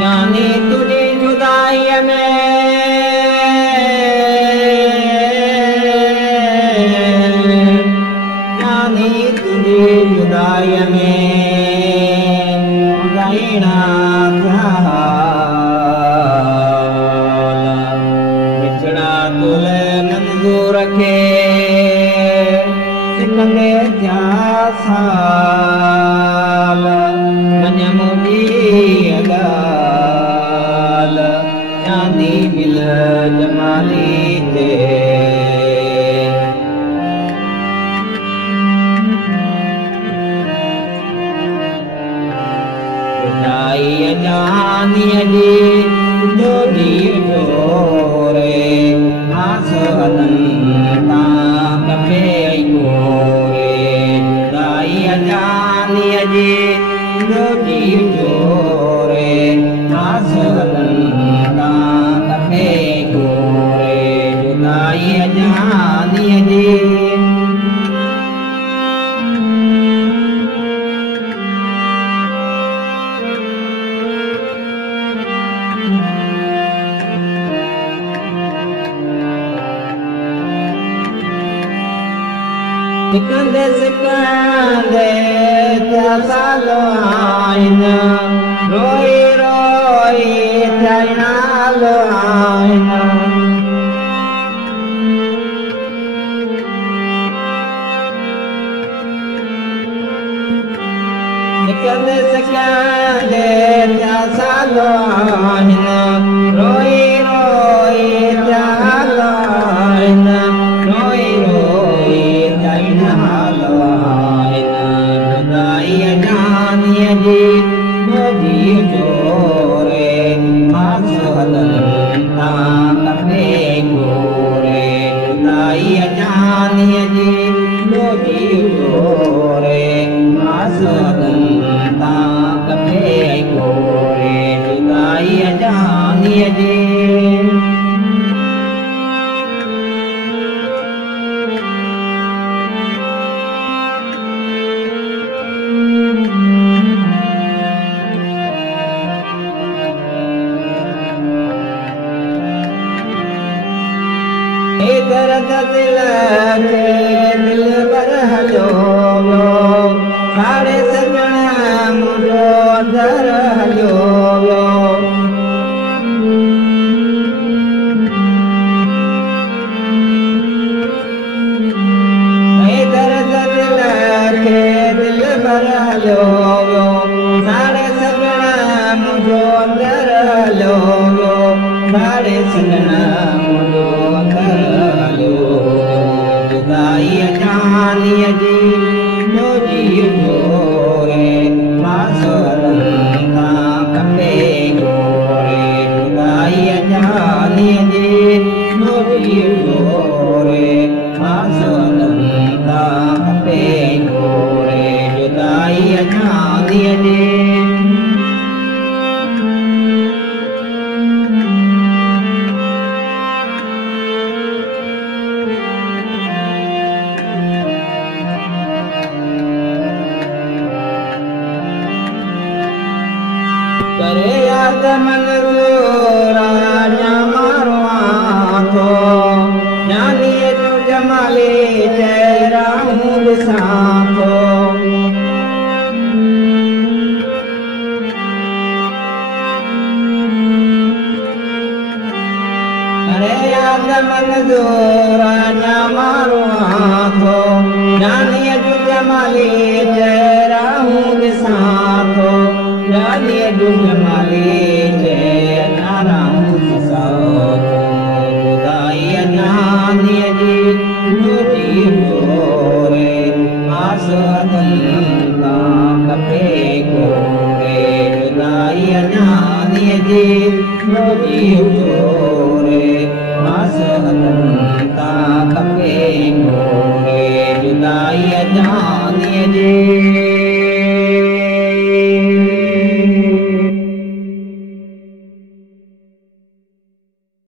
जानी तुझी जुदाई में जानी तुझी जुदाई में गाइना बिछड़ा तुले मंजूर के सिकंदे क्या साल मन मुझी जानी बिल जमाली ते जुदाई जानी जी जोड़ी जोरे आसवदंता कपे गोरे जुदाई जानी जी जोड़ी जोरे आसवदंता कपे गोरे जुदाई जानी जी सिकंदे सिकंदे सालो आईना रोई रोई नालो आईना सिकंदे सिकंदे सालो आईना रोई रोई नालो आईना रोई रोई जुदाई जानी जी मोदी जोरे आसवदंता कपे गोरे जुदाई जानी जी मोदी जोरे आसवदंता कपे गोरे जुदाई जानी जी दर्द दिल पर हलो साढ़े सजन मुझो दर हलो दर्द दिल पर हलो साढ़े सजन मुझो दर हलो साढ़े सजन मुझो जुदाई जानी जी मोदी जोरे आसवदंता कपे गोरे जुदाई जानी जी मोदी जोरे आसवदंता कपे गोरे जुदाई जानी जी करे याद मंजूरा मारो आथो जानी तू जमाले चेहरा हूँ बिसाथो करे याद मंजूरा मारो आथो जानी तू जमाले चेहरा हूँ बिसाथो जानी जमाले चेहरा हूँ बिसाथो जुदाई जानी जी मोदी जोरे आसवदंता कपे गोरे जुदाई जानी जी मोदी जोरे खपे जुदाई जानीअ जे